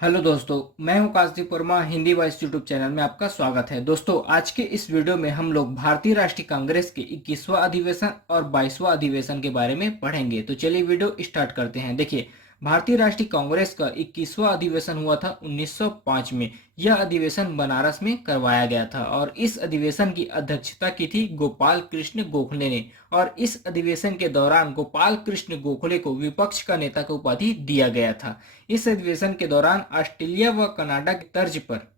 Hello दोस्तों, मैं हूं Kashdeep Verma. Hindi voice YouTube channel में आपका स्वागत है। दोस्तों, आज के इस वीडियो में हम लोग भारतीय राष्ट्रीय कांग्रेस के 21वां अधिवेशन और 22वां अधिवेशन के बारे में पढ़ेंगे। तो चलिए वीडियो स्टार्ट करते हैं। देखिए, भारतीय राष्ट्रीय कांग्रेस का 21वां अधिवेशन हुआ था 1905 में। यह अधिवेशन बनारस में करवाया गया था और इस अधिवेशन की अध्यक्षता की थी गोपाल कृष्ण गोखले ने। और इस अधिवेशन के दौरान गोपाल कृष्ण गोखले को विपक्ष का नेता का उपाधि दिया गया था। इस अधिवेशन के दौरान ऑस्ट्रेलिया व कनाडा की तर्ज पर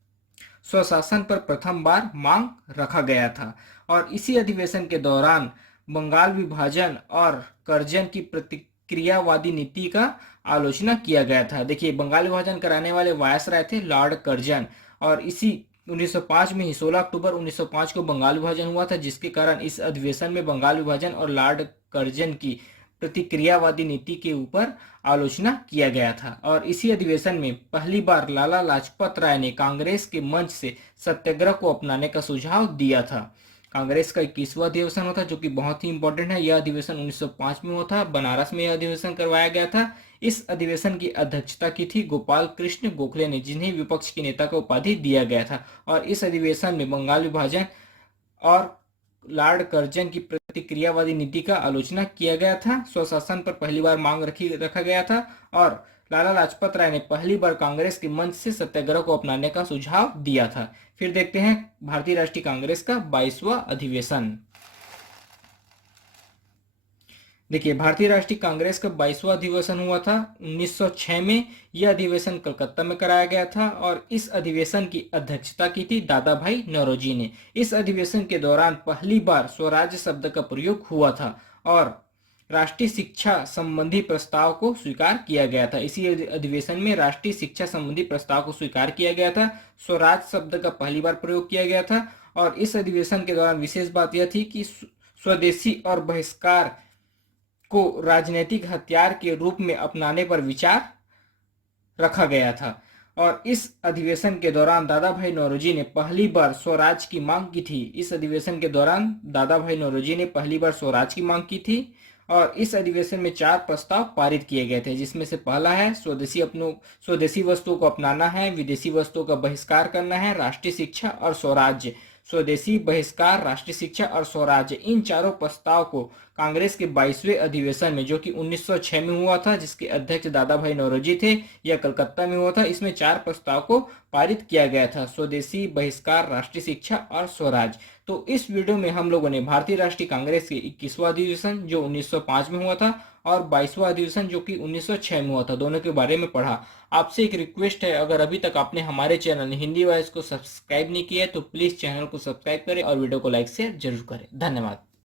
स्वशासन पर प्रथम बार मांग रखा गया था। और इसी अधिवेशन के दौरान बंगाल विभाजन और कर्जन की प्रतिक्रियावादी नीति का आलोचना किया गया था। देखिए, बंगाल विभाजन कराने वाले वायसराय थे लॉर्ड कर्जन। और इसी 1905 में ही 16 अक्टूबर 1905 को बंगाल विभाजन हुआ था, जिसके कारण इस अधिवेशन में बंगाल विभाजन और लॉर्ड कर्जन की प्रतिक्रियावादी नीति के ऊपर आलोचना किया गया था। और इसी अधिवेशन में पहली बार लाला लाजपत राय ने कांग्रेस के मंच से सत्याग्रह को अपनाने का सुझाव दिया था। कांग्रेस का 21वां अधिवेशन होता जो कि बहुत ही इंपॉर्टेंट है। यह अधिवेशन 1905 में हुआ था। बनारस में यह अधिवेशन करवाया गया था। इस अधिवेशन की अध्यक्षता की थी गोपाल कृष्ण गोखले ने, जिन्हें विपक्ष के नेता का उपाधि दिया गया था। और इस अधिवेशन में बंगाल विभाजन और लॉर्ड कर्जन की प्रतिक्रियावादी नीति का आलोचना किया गया था। स्वशासन पर पहली बार मांग रखा गया था। और लाला लाजपत राय ने पहली बार कांग्रेस के मंच से सत्याग्रह को अपनाने का सुझाव दिया था। फिर देखते हैं भारतीय राष्ट्रीय कांग्रेस का 22वां अधिवेशन। देखिए, भारतीय राष्ट्रीय कांग्रेस का 22वां अधिवेशन हुआ था 1906 में। यह अधिवेशन कलकत्ता में कराया गया था और इस अधिवेशन की अध्यक्षता की थी दादा भाई नौरोजी ने। इस अधिवेशन के दौरान पहली बार स्वराज्य शब्द का प्रयोग हुआ था और राष्ट्रीय शिक्षा संबंधी प्रस्ताव को स्वीकार किया गया था। इसी अधिवेशन में राष्ट्रीय शिक्षा संबंधी प्रस्ताव को स्वीकार किया गया था। स्वराज शब्द का पहली बार प्रयोग किया गया था। और इस अधिवेशन के दौरान विशेष बात यह थी कि स्वदेशी और बहिष्कार को राजनीतिक हथियार के रूप में अपनाने पर विचार रखा गया था। और इस अधिवेशन के दौरान दादा भाई नौरोजी ने पहली बार स्वराज की मांग की थी। इस अधिवेशन के दौरान दादा भाई नौरोजी ने पहली बार स्वराज की मांग की थी। और इस अधिवेशन में 4 प्रस्ताव पारित किए गए थे, जिसमें से पहला है स्वदेशी वस्तुओं को अपनाना है, विदेशी वस्तुओं का बहिष्कार करना है, राष्ट्रीय शिक्षा और स्वराज्य। स्वदेशी, बहिष्कार, राष्ट्रीय शिक्षा और स्वराज्य, इन चारों प्रस्ताव को कांग्रेस के 22वें अधिवेशन में, जो कि 1906 में हुआ था, जिसके अध्यक्ष दादा भाई नौरोजी थे, यह कलकत्ता में हुआ था। इसमें 4 प्रस्ताव को पारित किया गया था: स्वदेशी, बहिष्कार, राष्ट्रीय शिक्षा और स्वराज। तो इस वीडियो में हम लोगों ने भारतीय राष्ट्रीय कांग्रेस के 21वां अधिवेशन जो 1905 में हुआ था और 22वां अधिवेशन जो कि 1906 में हुआ था, दोनों के बारे में पढ़ा। आपसे एक रिक्वेस्ट है, अगर अभी तक आपने हमारे चैनल हिंदी वॉइस को सब्सक्राइब नहीं किया है तो प्लीज चैनल को सब्सक्राइब करें और वीडियो को लाइक शेयर जरूर करें। धन्यवाद।